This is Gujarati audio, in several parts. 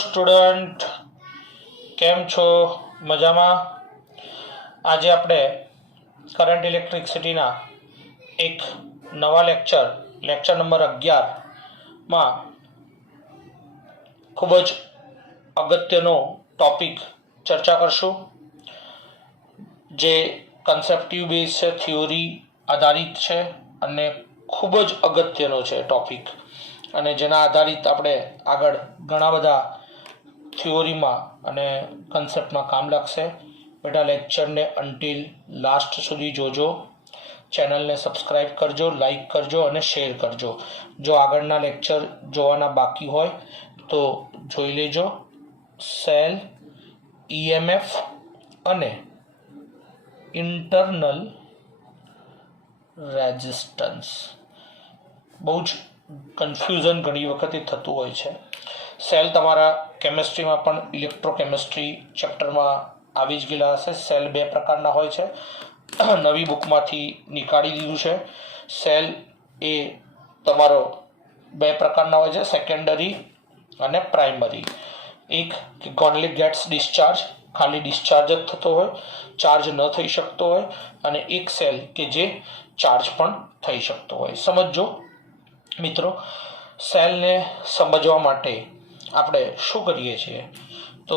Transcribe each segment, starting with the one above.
સ્ટુડન્ટ કેમ છો? મજામાં? આજે આપણે કરંટ ઇલેક્ટ્રિસિટીના એક નવા લેક્ચર નંબર 11માં ખૂબ જ અગત્યનો ટોપિક ચર્ચા કરશું, જે કન્સેપ્ટિવ બેઝ છે, થિયોરી આધારિત છે અને ખૂબ જ અગત્યનો છે ટોપિક, અને જેના આધારિત આપણે આગળ ઘણા બધા થિયોરીમાં અને કન્સેપ્ટમાં કામ લાગશે. બેટા લેક્ચરને અન્ટિલ લાસ્ટ સુધી જોજો, ચેનલને સબસ્ક્રાઈબ કરજો, લાઈક કરજો અને શેર કરજો. જો આગળના લેક્ચર જોવાના બાકી હોય તો જોઈ લેજો. સેલ, ઈએમએફ અને ઇન્ટરનલ રેઝિસ્ટન્સ. બહુ જ કન્ફ્યુઝન ઘણી વખતે થતું હોય છે. સેલ તમારા કેમેસ્ટ્રીમાં પણ ઇલેક્ટ્રોકેમિસ્ટ્રી ચેપ્ટરમાં આવી જ ગયેલા હશે. સેલ બે પ્રકારના હોય છે, નવી બુકમાંથી નીકાળી દીધું છે. સેલ એ તમારો બે પ્રકારના હોય છે, સેકન્ડરી અને પ્રાઇમરી. એક ઓનલી ગેટ્સ ડિસ્ચાર્જ, ખાલી ડિસ્ચાર્જ જ થતો હોય, ચાર્જ ન થઈ શકતો હોય, અને એક સેલ કે જે ચાર્જ પણ થઈ શકતો હોય. સમજો મિત્રો, સેલને સમજવા માટે આપણે શું કરીએ છીએ તો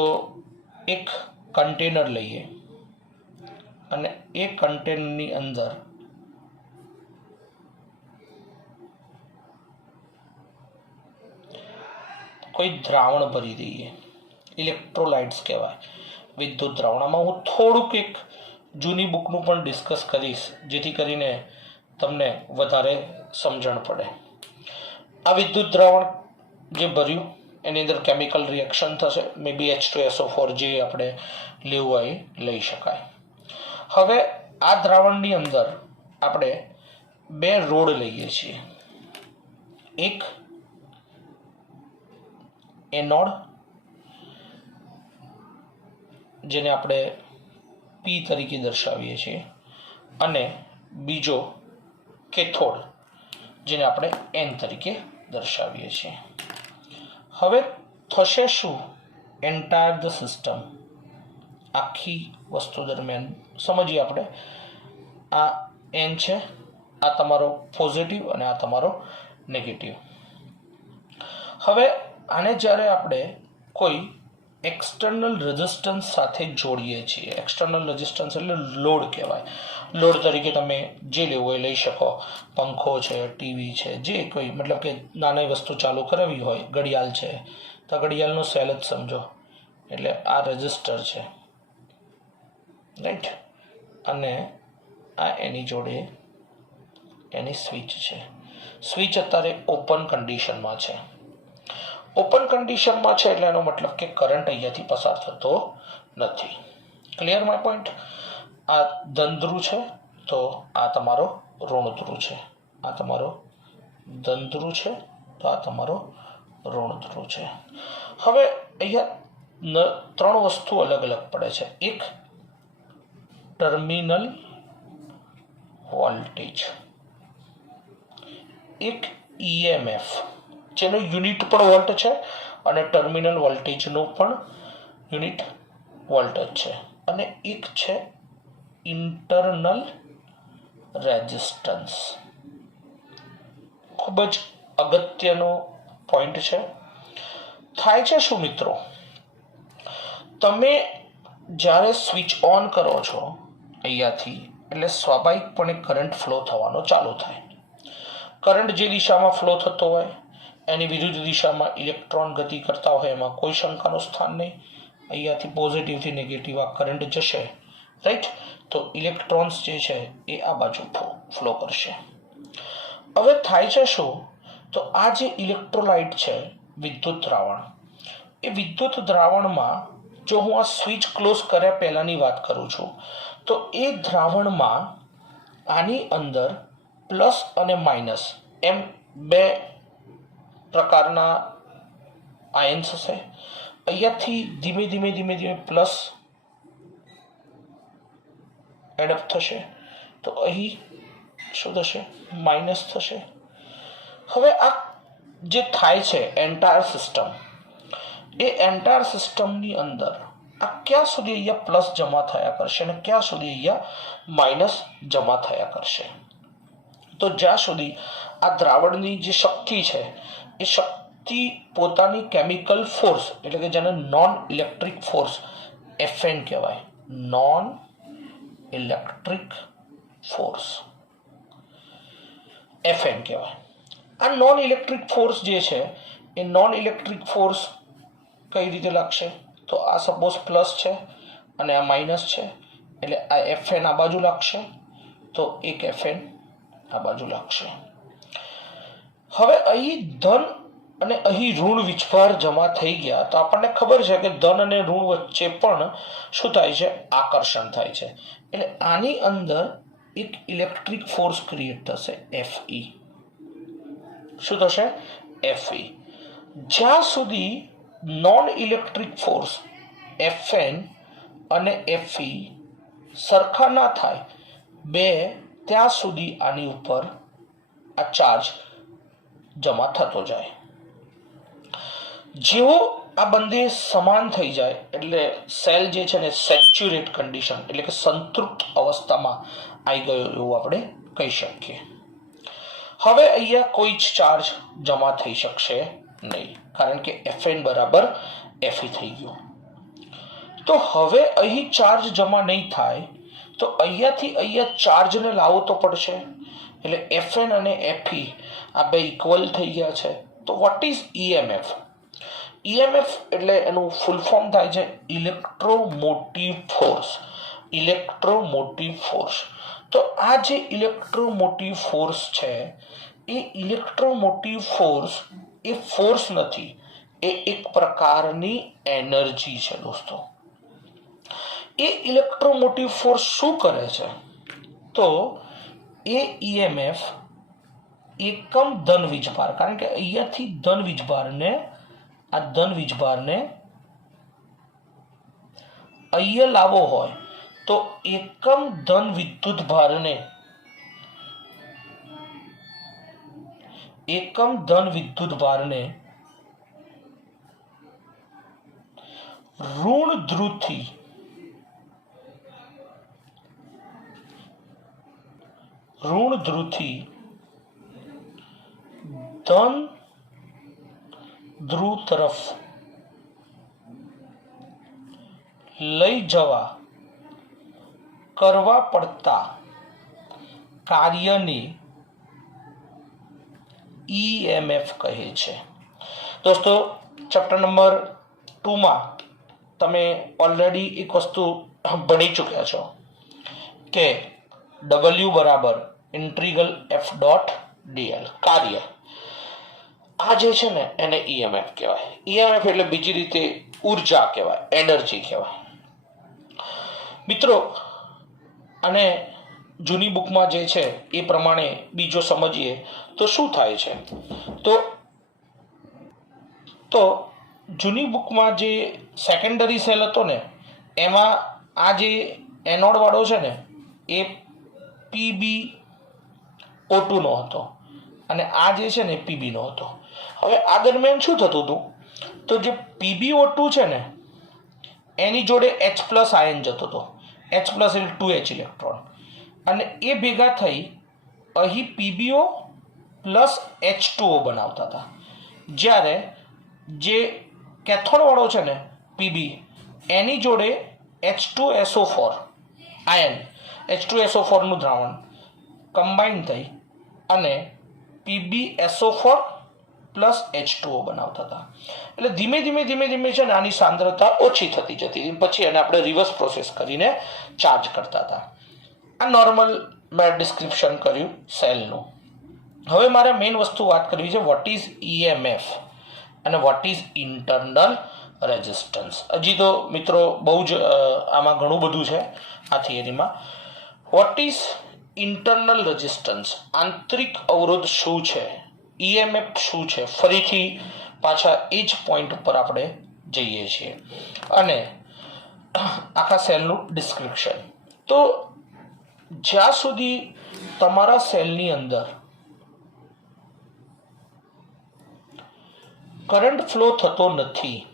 એક કન્ટેનર લઈએ અને એ કન્ટેનરની અંદર કોઈ દ્રાવણ ભરી દઈએ. ઇલેક્ટ્રોલાઇટ્સ કહેવાય, વિદ્યુત દ્રાવણ. આમાં હું થોડુંક એક જૂની બુકનું પણ ડિસ્કસ કરીશ, જેથી કરીને તમને વધારે સમજણ પડે. આ વિદ્યુત દ્રાવણ જે ભર્યું એની અંદર કેમિકલ રિએક્શન થશે, મે બી H2SO4 જે આપણે લેવું હોય લઈ શકાય. હવે આ દ્રાવણની અંદર આપણે બે રોડ લઈએ છીએ. એક એનોડ, જેને આપણે P તરીકે દર્શાવીએ છીએ, અને બીજો કેથોડ, જેને આપણે N તરીકે દર્શાવીએ છીએ. હવે થશે શું? એન્ટાયર ધ સિસ્ટમ, આખી વસ્તુ દરમિયાન સમજીએ આપણે. આ N છે, આ તમારો પોઝિટિવ અને આ તમારો નેગેટિવ. હવે આને જ્યારે આપણે કોઈ એક્સટર્નલ રેઝિસ્ટન્સ સાથે જોડીએ છીએ, એક્સટર્નલ રેઝિસ્ટન્સ એટલે લોડ કહેવાય. લોડ તરીકે તમે જે લેવું હોય લઈ શકો. પંખો છે, ટીવી છે, જે કોઈ મતલબ કે નાની વસ્તુ ચાલુ કરાવી હોય, ઘડિયાળ છે તો ઘડિયાળનો સેલ જ સમજો. એટલે આ રેઝિસ્ટર છે, રાઈટ, અને આ એની જોડે એની સ્વિચ છે. સ્વિચ અત્યારે ઓપન કન્ડિશનમાં છે. ઓપન કન્ડિશનમાં છે એટલે એનો મતલબ કે કરંટ અહીંયાથી પસાર થતો નથી. Clear my point? આ ધન ધ્રુવ છે તો આ તમારો ઋણ ધ્રુવ છે, આ તમારો ધન ધ્રુવ છે તો આ તમારો ઋણ ધ્રુવ છે. હવે અહીંયા ત્રણ વસ્તુ અલગ અલગ પડે છે. એક ટર્મિનલ વોલ્ટેજ, એક ઈએમએફ જેનો યુનિટ પણ વોલ્ટ છે અને ટર્મિનલ વોલ્ટેજનો પણ યુનિટ વોલ્ટ જ છે, અને એક છે ઇન્ટરનલ રેઝિસ્ટન્સ. ખૂબ જ અગત્યનો પોઈન્ટ છે. થાય છે શું મિત્રો, તમે જ્યારે સ્વિચ ઓન કરો છો અહીંયાથી, એટલે સ્વાભાવિકપણે કરંટ ફ્લો થવાનો ચાલુ થાય. કરંટ જે દિશામાં ફ્લો થતો હોય એની વિરુદ્ધ દિશામાં ઇલેક્ટ્રોન ગતિ કરતા હોય, એમાં કોઈ શંકાનું સ્થાન નહીં. અહીંયાથી પોઝિટિવથી નેગેટિવ આ કરંટ જશે, રાઈટ, તો ઇલેક્ટ્રોન્સ જે છે એ આ બાજુ ફ્લો કરશે. હવે થાય છે શું, તો આ જે ઇલેક્ટ્રોલાઇટ છે, વિદ્યુત દ્રાવણ, એ વિદ્યુત દ્રાવણમાં જો હું આ સ્વિચ ક્લોઝ કર્યા પહેલાંની વાત કરું છું તો એ દ્રાવણમાં આની અંદર પ્લસ અને માઇનસ એમ બે પ્રકારના આયન્સ હશે. અહીંયાથી ધીમે ધીમે ધીમે ધીમે પ્લસ એડઅપ થશે તો અહીં શું થશે? માઇનસ થશે. હવે આ જે થાય છે એન્ટાયર સિસ્ટમ, એ એન્ટાયર સિસ્ટમની અંદર આ ક્યાં સુધી અહીંયા પ્લસ જમા થયા કરશે અને ક્યાં સુધી અહીંયા માઇનસ જમા થયા કરશે. તો જ્યાં સુધી આ દ્રાવણની જે શક્તિ છે એ શક્તિ પોતાની કેમિકલ ફોર્સ એટલે કે જેને નોન ઇલેક્ટ્રિક ફોર્સ FN કહેવાય, નોન ઇલેક્ટ્રિક ફોર્સ FN કહેવાય. આ નોન ઇલેક્ટ્રિક ફોર્સ જે છે એ નોન ઇલેક્ટ્રિક ફોર્સ કઈ રીતે લાગશે? તો આ સપોઝ પ્લસ છે અને આ માઇનસ છે એટલે આ FN આ બાજુ લાગશે તો એક FN આ બાજુ લાગશે. હવે અહીં ધન અને અહીં ઋણ વીજભાર જમા થઈ ગયા તો આપણને ખબર છે કે ધન અને ઋણ વચ્ચે પણ શું થાય છે? આકર્ષણ થાય છે. એટલે આની અંદર એક ઇલેક્ટ્રિક ફોર્સ ક્રિએટ થશે FE. શું થશે? FE. જ્યાં સુધી નોન ઇલેક્ટ્રિક ફોર્સ FN અને FE સરખા ના થાય બે ત્યાં સુધી આની ઉપર આ ચાર્જ જમા થતો જાય. જેવો આ બંને સમાન થઈ જાય એટલે સેલ જે છે ને સેચ્યુરેટ કન્ડિશન એટલે કે સંતૃપ્ત અવસ્થામાં આવી ગયો એવું આપણે કહી શકીએ. હવે અહીંયા કોઈ જ ચાર્જ જમા થઈ શકશે નહીં કારણ કે FN બરાબર FE થઈ ગયું. તો હવે અહીં ચાર્જ જમા નહીં થાય તો અહીંયાથી અહીંયા ચાર્જને લાવવો તો પડશે. એટલે FN અને FE આ બે ઇક્વલ થઈ ગયા છે. તો વોટ ઇઝ EMF? EMF એટલે એનું ફૂલ ફોર્મ થાય છે ઇલેક્ટ્રોમોટિવ ફોર્સ. Electromotive force. તો આ જે ઇલેક્ટ્રોમોટિવ ફોર્સ છે એ ઇલેક્ટ્રોમોટિવ ફોર્સ એ ફોર્સ નથી, એ એક પ્રકારની એનર્જી છે દોસ્તો. એ ઇલેક્ટ્રોમોટિવ ફોર્સ શું કરે છે? તો એ EMF એકમ ધન વીજભાર, કારણ કે અહીંયાથી ધન વીજભારને આ ધન વીજભારને અહીંયા લાવવો હોય તો એકમ ધન વિદ્યુત ભારને ઋણ ધ્રુવથી ધન ધ્રુવ તરફ લઈ જવા કરવા પડતા કાર્યને EMF કહે છે. દોસ્તો ચેપ્ટર નંબર 2 તમે ઓલરેડી એક વસ્તુ ભણી ચૂક્યા છો કે W બરાબર ઇન્ટિગ્રલ F.dl કાર્ય. આ જે છે ને એને EMF કહેવાય. EMF એટલે બીજી રીતે ઉર્જા કહેવાય, એનર્જી કહેવાય. મિત્રો અને જૂની બુકમાં જે છે એ પ્રમાણે બીજો સમજીએ તો શું થાય છે? તો જૂની બુકમાં જે સેકન્ડરી સેલ હતો ને એમાં આ જે એનોડ વાળો છે ને એ PbO2 નો હતો અને આ જે છે ને Pb નો હતો. હવે આ દરમિયાન શું થતું હતું? તો જે PbO2 છે ને એની જોડે H+ આયન જતો હતો. H+ એટલે 2H ઇલેક્ટ્રોન અને એ ભેગા થઈ અહીં PbO પ્લસ H2O બનાવતા હતા. જ્યારે જે કેથોડ વાળો છે ને Pb એની જોડે H2SO4 આયન H2SO4 નું દ્રાવણ કમ્બાઈન થઈ અને PbSO4 પ્લસ H2O બનાવતા હતા. એટલે ધીમે ધીમે છે ને આની સાંદ્રતા ઓછી થતી જતી હતી. પછી એને આપણે રિવર્સ પ્રોસેસ કરીને ચાર્જ કરતા હતા. આ નોર્મલ મેં ડિસ્ક્રિપ્શન કર્યું સેલનું. હવે મારે મેઇન વસ્તુ વાત કરવી છે વોટ ઇઝ EMF અને વોટ ઇઝ ઇન્ટરનલ રેઝિસ્ટન્સ. હજી તો મિત્રો બહુ જ આમાં ઘણું બધું છે આ થિયરીમાં. વોટ ઇઝ ઇન્ટરનલ રેઝિસ્ટન્સ, આંતરિક અવરોધ શું છે, EMF શું છે, ફરીથી પાછા એ જ પોઈન્ટ ઉપર આપણે જઈએ છીએ અને આખા સેલનું ડિસ્ક્રિપ્શન. તો જ્યાં સુધી તમારા સેલની અંદર કરંટ ફ્લો થતો નથી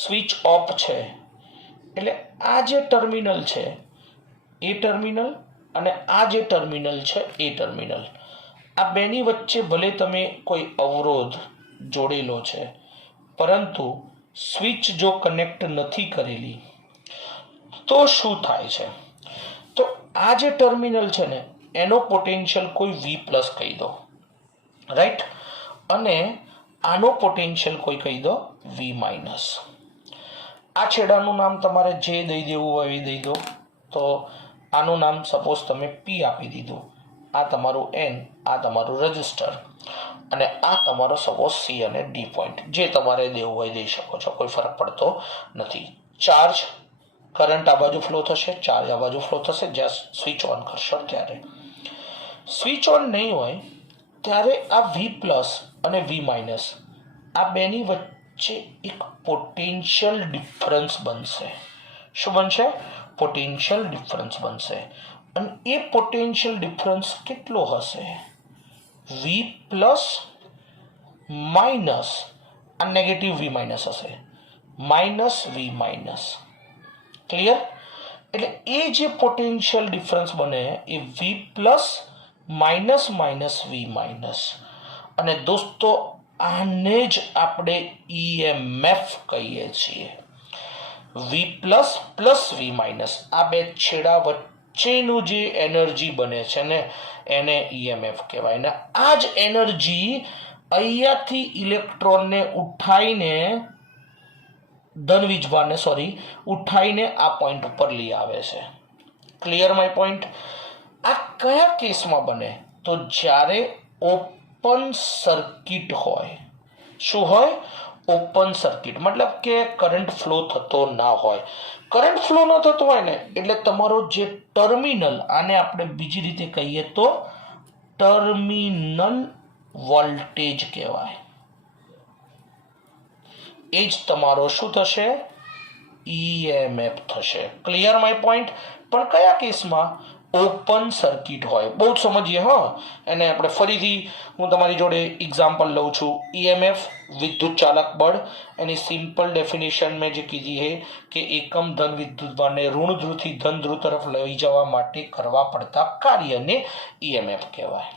સ્વિચ ઓફ છે એટલે આ જે ટર્મિનલ છે એ ટર્મિનલ અને આ જે ટર્મિનલ છે એ ટર્મિનલ, આ બેની વચ્ચે ભલે તમે કોઈ અવરોધ જોડેલો છે પરંતુ સ્વિચ જો કનેક્ટ નથી કરેલી તો શું થાય છે? તો આ જે ટર્મિનલ છે ને એનો પોટેન્શિયલ કોઈ V પ્લસ કહી દો, રાઈટ, અને આનો પોટેન્શિયલ કોઈ કહી દો V માઇનસ. આ છેડાનું નામ તમારે જે દઈ દેવું હોય એ દઈ દો. તો આનું નામ સપોઝ તમે P આપી દીધું, આ તમારું N, આ તમારું રજિસ્ટર, અને આ તમારો સપોઝ C અને D પોઈન્ટ, જે તમારે દેવું હોય દઈ શકો છો, કોઈ ફરક પડતો નથી. ચાર્જ કરંટ આ બાજુ ફ્લો થશે, ચાર્જ આ બાજુ ફ્લો થશે. જ્યાં સ્વિચ ઓન કરશો ત્યારે સ્વિચ ઓન નહીં હોય ત્યારે આ V પ્લસ અને V માઇનસ આ બેની વચ્ચે એક પોટેન્શિયલ ડિફરન્સ બનશે. શું બનશે? પોટેન્શિયલ ડિફરન્સ બનશે. અને એ પોટેન્શિયલ ડિફરન્સ કેટલો હશે? V પ્લસ માઇનસ, આ નેગેટિવ V માઇનસ હશે, માઇનસ V માઇનસ. ક્લિયર? એટલે એ જે પોટેન્શિયલ ડિફરન્સ બને એ V plus minus minus V minus. અને દોસ્તો આને જ આપણે EMF કહીએ છીએ. V plus plus V minus આ બે છેડા વચ્ચેનું જે એનર્જી બને છે ને એને EMF કહેવાય. ને આ જ એનર્જી અહીંયાથી ઇલેક્ટ્રોનને ઉઠાઈને ધન વીજભારને ઉઠાઈને આ પોઈન્ટ ઉપર લઈ આવે છે. Clear my point? આ કયા કેસમાં બને? તો જ્યારે ઓપન સર્કિટ હોય. શું હોય? ઓપન સર્કિટ, મતલબ કે કરંટ ફ્લો થતો ના હોય. કરંટ ફ્લો ન થતો હોય ને એટલે તમારો જે ટર્મિનલ, આને આપણે બીજી રીતે કહીએ તો ટર્મિનલ વોલ્ટેજ કહેવાય, એ જ તમારો શું થશે? EMF થશે. Clear my point? પણ કયા કેસમાં? ઓપન સર્કિટ હોય. બહુ જ સમજીએ. હા, એને આપણે ફરીથી હું તમારી જોડે એક્ઝામ્પલ લઉં છું. EMF વિદ્યુત ચાલક બળ, એની સિમ્પલ ડેફિનેશન મેં જે કીધી છે કે એકમ ધન વિદ્યુત બળને ઋણ ધ્રુવથી ધન ધ્રુવ તરફ લઈ જવા માટે કરવા પડતા કાર્યને EMF કહેવાય.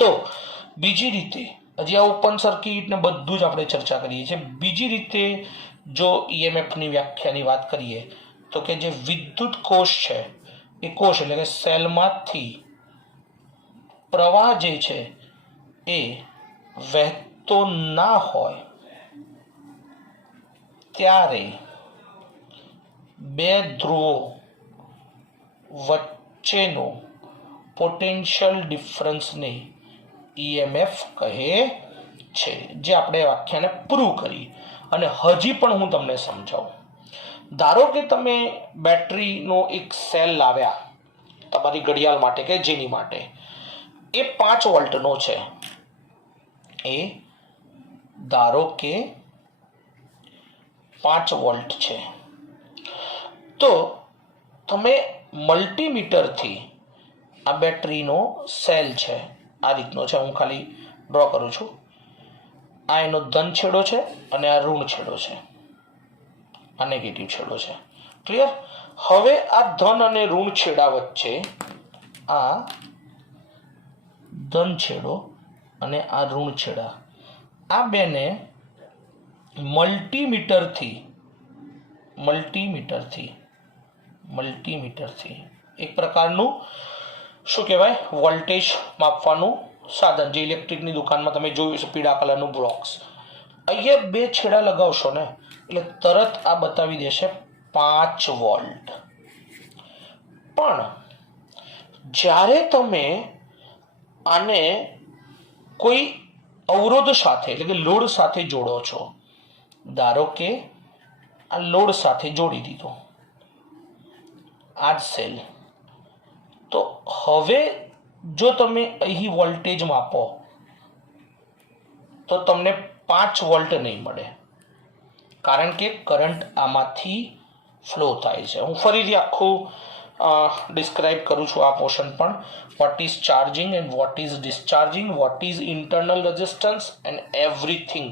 તો બીજી રીતે હજી આ ઓપન સર્કિટ ને બધું જ આપણે ચર્ચા કરીએ છીએ. બીજી રીતે જો EMF ની વ્યાખ્યાની વાત કરીએ તો કે જે વિદ્યુત કોષ છે એ કોષ એટલે કે સેલમાંથી પ્રવાહ જે છે એ વહેતો ના હોય ત્યારે બે ધ્રુવો વચ્ચેનો પોટેન્શિયલ ડિફરન્સને EMF કહે છે. જે આપણે વ્યાખ્યાને પૂરું કરી. અને હજી પણ હું તમને સમજાવું. ધારો કે તમે બેટરીનો એક સેલ લાવ્યા તમારી ઘડિયાળ માટે કે જેની માટે, એ 5 વોલ્ટનો છે. એ ધારો કે 5 વોલ્ટ છે. તો તમે મલ્ટીમીટરથી આ બેટરીનો સેલ છે, આ રીતનો છે, હું ખાલી ડ્રો કરું છું. આ એનો ધન છેડો છે અને આ ઋણ છેડો છે, આ નેગેટિવ છેડો છે. ક્લિયર? હવે આ ધન અને ઋણ છેડા વચ્ચે આ ધન છેડો અને આ ઋણ છેડા, આ બેને મલ્ટીમીટરથી એક પ્રકારનું શું કહેવાય, વોલ્ટેજ માપવાનું સાધન, જે ઇલેક્ટ્રિકની દુકાનમાં તમે જોયું છે, પીળા કલરનું બોક્સ. અહીંયા 2 છેડા લગાવશો ને એટલે તરત આ બતાવી દેશે 5 વોલ્ટ. પણ જ્યારે તમે આને કોઈ અવરોધ સાથે એટલે કે લોડ સાથે જોડો છો, ધારો કે આ લોડ સાથે જોડી દીધો આ જ સેલ, તો હવે જો તમે અહીં વોલ્ટેજ માપો તો તમને 5 વોલ્ટ નહીં મળે, કારણ કે કરંટ આમાંથી ફ્લો થાય છે. હું ફરીથી આખું ડિસ્ક્રાઇબ કરું છું આ પોર્શન પણ. What is charging and what is discharging, what is internal resistance and everything.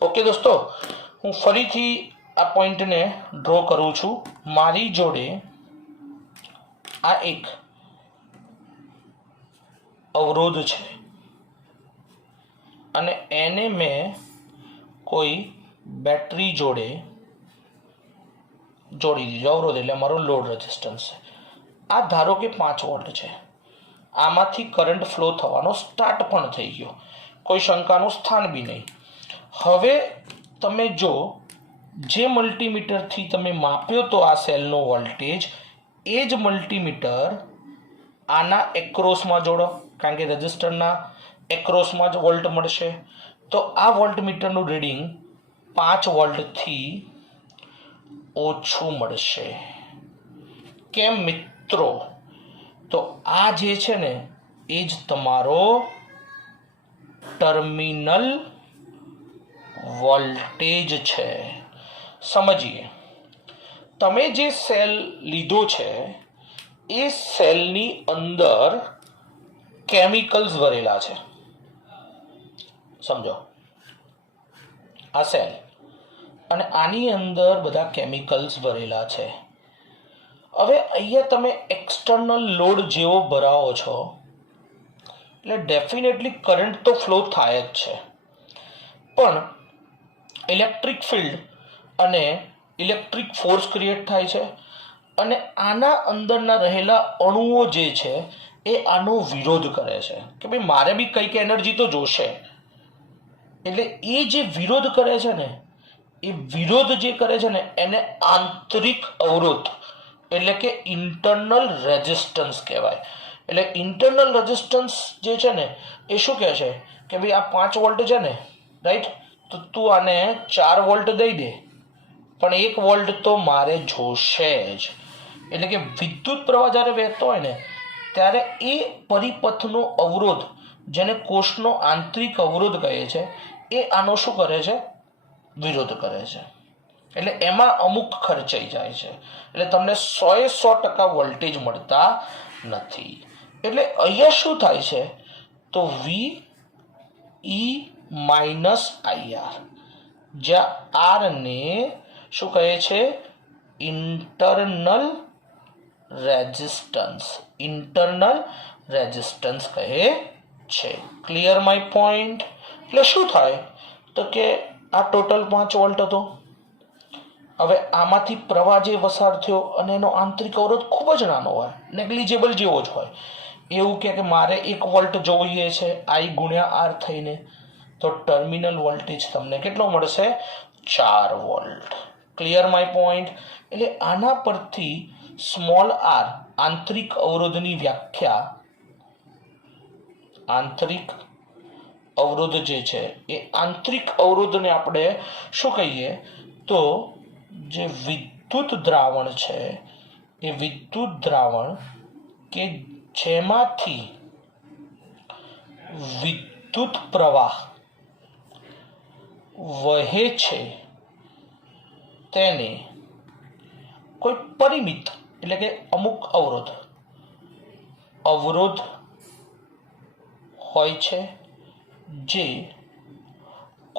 Okay દોસ્તો, હું ફરીથી આ પોઈન્ટને ડ્રો કરું છું. મારી જોડે આ એક અવરોધ છે અને એને મેં કોઈ બેટરી જોડે જોડી દીધો. અવરોધ એટલે મારો લોડ રેઝિસ્ટન્સ છે. આ ધારો કે 5 વોલ્ટ છે. આમાંથી કરંટ ફ્લો થવાનો સ્ટાર્ટ પણ થઈ ગયો, કોઈ શંકાનું સ્થાન બી નહીં. હવે તમે જો જે મલ્ટીમીટરથી તમે માપ્યો તો આ સેલનો વોલ્ટેજ, એ જ મલ્ટીમીટર આના એક્રોસમાં જોડો, કારણ કે રેઝિસ્ટરના એક્રોસમાં જ વોલ્ટ મળશે. તો આ વોલ્ટમીટરનું રીડિંગ 5 વોલ્ટથી ઓછું મળશે. કેમ મિત્રો? તો આ જે છે ને એ જ તમારો ટર્મિનલ વોલ્ટેજ છે. સમજીએ, તમે જે સેલ લીધો છે એ સેલની અંદર કેમિકલ્સ ભરેલા છે. સમજો, આ સેલ અને આની અંદર બધા કેમિકલ્સ ભરેલા છે. હવે અહીંયા તમે એક્સટર્નલ લોડ જેવો ભરાવો છો એટલે ડેફિનેટલી કરંટ તો ફ્લો થાય જ છે, પણ ઇલેક્ટ્રિક ફિલ્ડ અને ઇલેક્ટ્રિક ફોર્સ ક્રિએટ થાય છે અને આના અંદરના રહેલા અણુઓ જે છે એ આનો વિરોધ કરે છે કે ભાઈ મારે બી કંઈક એનર્જી તો જોશે. એટલે એ જે વિરોધ કરે છે ને, એ વિરોધ જે કરે છે ને એને આંતરિક અવરોધ એટલે કે ઇન્ટરનલ રેઝિસ્ટન્સ કહેવાય. એટલે ઇન્ટરનલ રેઝિસ્ટન્સ જે છે ને એ શું કહે છે કે ભાઈ આ 5 વોલ્ટ છે ને, રાઈટ, તો તું આને 4 વોલ્ટ દઈ દે, પણ 1 વોલ્ટ તો મારે જોશે જ. એટલે કે વિદ્યુત પ્રવાહ જ્યારે વહેતો હોય ને ત્યારે એ પરિપથનો અવરોધ, જેને કોષનો આંતરિક અવરોધ કહે છે, એ આનો શું કરે છે? વિરોધ કરે છે. એટલે એમાં અમુક ખર્ચાઈ જાય છે. એટલે તમને 100% વોલ્ટેજ મળતા નથી. એટલે અહીંયા શું થાય છે તો VE માઇનસ IR, જ્યાં R ને શું કહે છે? Internal resistance. ઇન્ટરનલ રેઝિસ્ટન્સ કહે છે. Clear my point? એટલે શું થાય તો કે આ ટોટલ 5 વોલ્ટ હતો. હવે આમાંથી પ્રવાહ જે પસાર થયો અને એનો આંતરિક અવરોધ ખૂબ જ નાનો હોય, નેગ્લિજેબલ જેવો જ હોય. એવું કે મારે 1 વોલ્ટ જોઈએ છે I ગુણ્યા R થઈને, તો ટર્મિનલ વોલ્ટેજ તમને કેટલો મળશે? 4 વોલ્ટ. Clear my point? એટલે આના પરથી સ્મોલ r આંતરિક અવરોધની વ્યાખ્યા, આંતરિક અવરોધ જે છે એ આંતરિક અવરોધને આપણે શું કહીએ તો જે વિદ્યુત દ્રાવણ છે એ વિદ્યુત દ્રાવણ કે જેમાંથી વિદ્યુત પ્રવાહ વહે છે તેને કોઈ પરિમિત એટલે કે અમુક અવરોધ હોય છે જે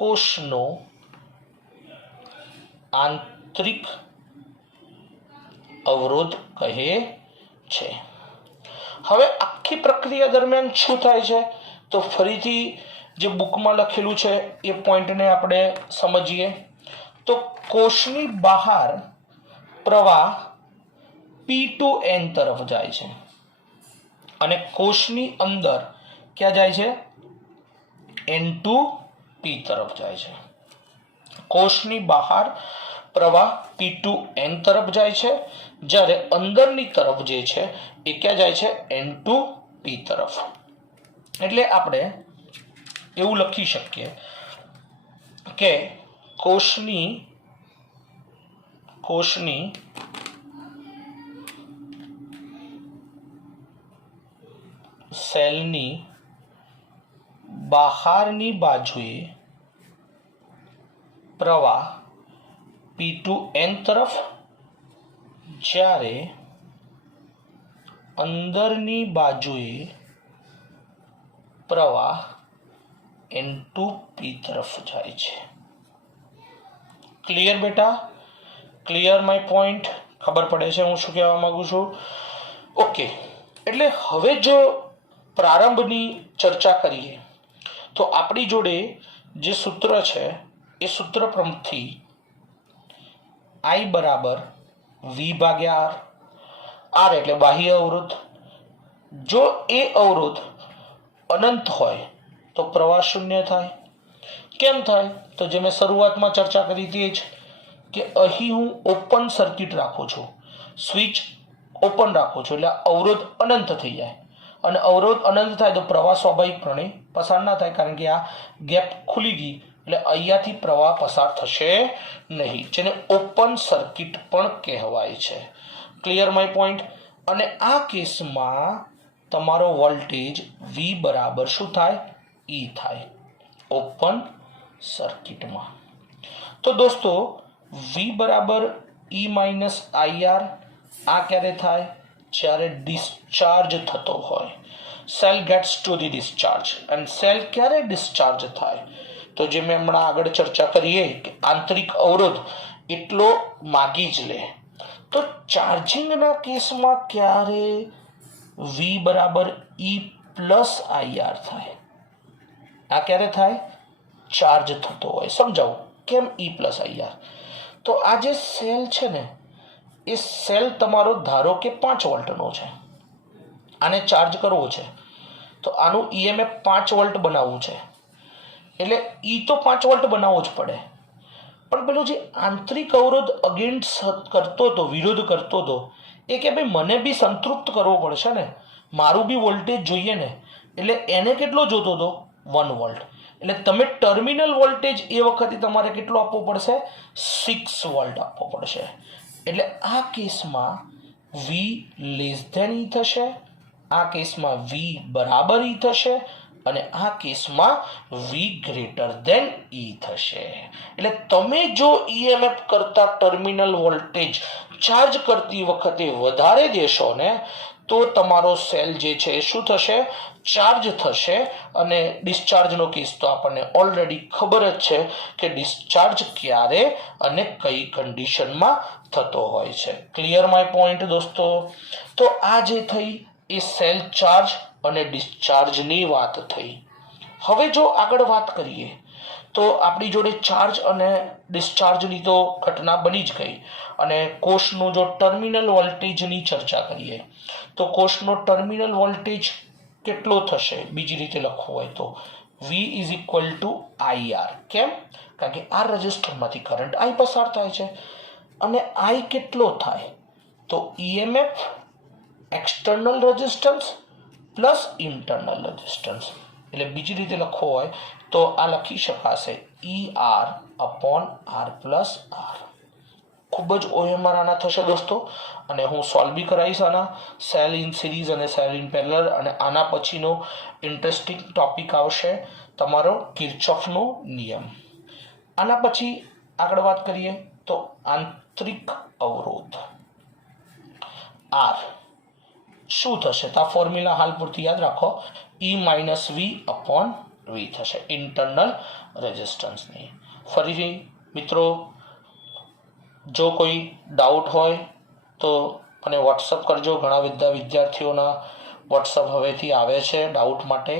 કોષનો આંતરિક અવરોધ કહે છે. હવે આખી પ્રક્રિયા દરમિયાન શું થાય છે તો ફરીથી જે બુકમાં લખેલું છે એ પોઈન્ટને આપણે સમજીએ. તો કોષની બહાર પ્રવાહ P to N તરફ જાય છે અને કોષની અંદર ક્યાં જાય છે? N to P તરફ જાય છે. કોષની બહાર પ્રવાહ P to N તરફ જાય છે, જ્યારે અંદરની તરફ જે છે એ ક્યાં જાય છે? N to P તરફ. એટલે આપણે એવું લખી શકીએ કે કોષની સેલની બહારની બાજુએ પ્રવાહ P to N તરફ, જ્યારે અંદરની બાજુએ પ્રવાહ N to P તરફ જાય છે. ક્લિયર બેટા? Clear my point? ખબર પડે છે હું શું કહેવા માંગુ છું? ઓકે, એટલે હવે જો પ્રારંભની ચર્ચા કરીએ તો આપણી જોડે જે સૂત્ર છે એ સૂત્ર પરથી I બરાબર V ભાગ્યા R, R એટલે બાહ્ય અવરોધ. જો એ અવરોધ અનંત હોય તો પ્રવાહ શૂન્ય થાય. કેમ થાય? તો જે મેં શરૂઆતમાં ચર્ચા કરી હતી જ કે અહીં હું ઓપન સર્કિટ રાખું છું, સ્વિચ ઓપન રાખું છું, એટલે અવરોધ અનંત થઈ જાય. અને અવરોધ અનંત થાય તો પ્રવાહ સ્વાભાવિકપણે પસાર ના થાય, કારણ કે આ ગેપ ખુલી ગઈ એટલે અહીંયાથી પ્રવાહ પસાર થશે નહીં, જેને ઓપન સર્કિટ પણ કહેવાય છે. Clear my point? અને આ કેસમાં તમારો વોલ્ટેજ V બરાબર શું થાય? E થાય ઓપન સર્કિટમાં. તો દોસ્તો V બરાબર E માઇનસ IR આ ક્યારે થાય? જ્યારે ડિસ્ચાર્જ થતો હોય. Cell gets to the discharge. અને સેલ ક્યારે ડિસ્ચાર્જ થાય? તો જે મેં હમણાં આગળ ચર્ચા કરીએ કે આંતરિક અવરોધ એટલો માગી જ લે. તો ચાર્જિંગના કેસમાં ક્યારે V બરાબર E પ્લસ IR થાય? આ ક્યારે થાય? ચાર્જ થતો હોય. સમજાવું કેમ E પ્લસ IR? તો આ જે સેલ છે ને એ સેલ તમારો ધારો કે 5 વોલ્ટનો છે, આને ચાર્જ કરવો છે તો આનું EMF 5 વોલ્ટ બનાવવું છે, એટલે E તો 5 વોલ્ટ બનાવવો જ પડે. પણ પેલો જે આંતરિક અવરોધ અગેન્સ્ટ કરતો હતો, વિરોધ કરતો હતો, એ કે ભાઈ મને બી સંતૃપ્ત કરવો પડશે ને, મારું બી વોલ્ટેજ જોઈએ ને, એટલે એને કેટલો જોતો હતો? 1 વોલ્ટ. એટલે તમે ટર્મિનલ વોલ્ટેજ એ વખતે તમારે કેટલો આપવો પડશે? 6 વોલ્ટ આપવો પડશે. એટલે આ કેસમાં V લેસ ધેન E થશે, આ કેસમાં V બરાબર E થશે, અને આ કેસમાં V ગ્રેટર ધેન E થશે. એટલે તમે જો EMF કરતા ટર્મિનલ વોલ્ટેજ ચાર્જ કરતી વખતે વધારે દેશો ને તો તમારો સેલ જે છે એ શું થશે? ચાર્જ થશે. અને ડિસ્ચાર્જનો કેસ તો આપણને ઓલરેડી ખબર જ છે કે ડિસ્ચાર્જ ક્યારે અને કઈ કન્ડિશનમાં થતો હોય છે. ક્લિયર માય પોઈન્ટ દોસ્તો? તો આ જે થઈ એ સેલ ચાર્જ અને ડિસ્ચાર્જની વાત થઈ. હવે જો આગળ વાત કરીએ તો આપણી જોડે ચાર્જ અને ડિસ્ચાર્જની તો ઘટના બની જ ગઈ, અને કોષનું જો ટર્મિનલ વોલ્ટેજની ચર્ચા કરીએ તો કોષનો ટર્મિનલ વોલ્ટેજ કેટલો થશે? બીજી રીતે લખવું હોય તો V is equal to IR. કેમ? કારણ કે આ રજિસ્ટરમાંથી કરંટ I પસાર થાય છે, અને I કેટલો થાય? તો EMF external resistance plus internal resistance. એટલે બીજી રીતે લખવો હોય તો આ લખી શકાશે ER upon R plus R. ખૂબ જ OMR આના થશે દોસ્તો, અને હું સોલ્વ બી કરાવીશ આના, સેલ ઇન સિરીઝ અને સેલ ઇન પેરેલલ. અને આના પછીનો ઇન્ટરેસ્ટિંગ ટોપિક આવશે તમારો કિર્ચોફનો નિયમ. આના પછી આગળ વાત કરીએ તો આંતરિક અવરોધ R શું થશે? તો આ ફોર્મ્યુલા હાલ પૂરતી યાદ રાખો, E minus V upon V થશે ઇન્ટરનલ રેઝિસ્ટન્સની. ફરીથી મિત્રો જો કોઈ ડાઉટ હોય તો મને વોટ્સઅપ કરજો. ઘણા બધા વિદ્યાર્થીઓના વોટ્સઅપ હવેથી આવે છે ડાઉટ માટે.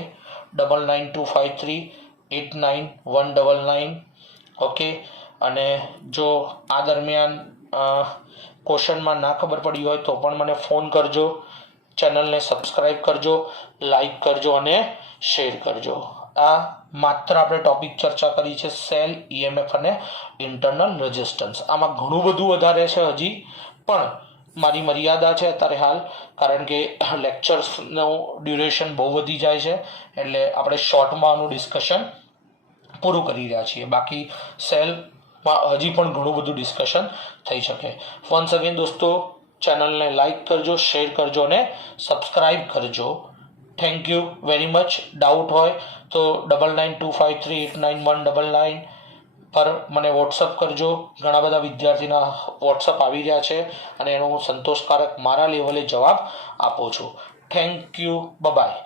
9925389199. ઓકે, અને જો આ દરમિયાન ક્વેશ્ચનમાં ના ખબર પડી હોય તો પણ મને ફોન કરજો. ચેનલને સબસ્ક્રાઈબ કરજો, લાઈક કરજો અને શેર કરજો. આ માત્ર આપણે ટોપિક ચર્ચા કરી છે સેલ, EMF અને ઇન્ટરનલ રેઝિસ્ટન્સ. આમાં ઘણું બધું વધારે છે હજી, પણ મારી મર્યાદા છે અત્યારે હાલ, કારણ કે લેક્ચર્સનું ડ્યુરેશન બહુ વધી જાય છે, એટલે આપણે શોર્ટમાં આનું ડિસ્કશન પૂરું કરી રહ્યા છીએ. બાકી સેલમાં હજી પણ ઘણું બધું ડિસ્કશન થઈ શકે. વન્સ અગેન દોસ્તો, ચેનલને લાઈક કરજો, શેર કરજો અને સબસ્ક્રાઈબ કરજો. Thank you very much. Doubt હોય તો 9925389199 પર મને વોટ્સઅપ કરજો. ઘણા બધા વિદ્યાર્થીના વોટ્સઅપ આવી રહ્યા છે અને એનો હું સંતોષકારક મારા લેવલે જવાબ આપું છું. Thank you. બાય.